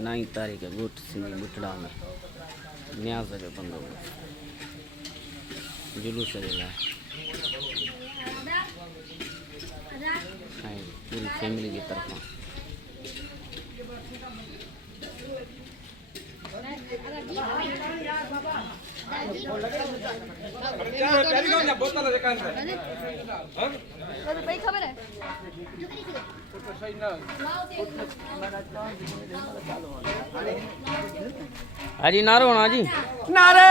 9 तारीख है गुट सिंह बुटड़ा में न्याज है बंदोबस्त जुलूस है पूरी फैमिली की तरफ हाजी नारो होना जी नारे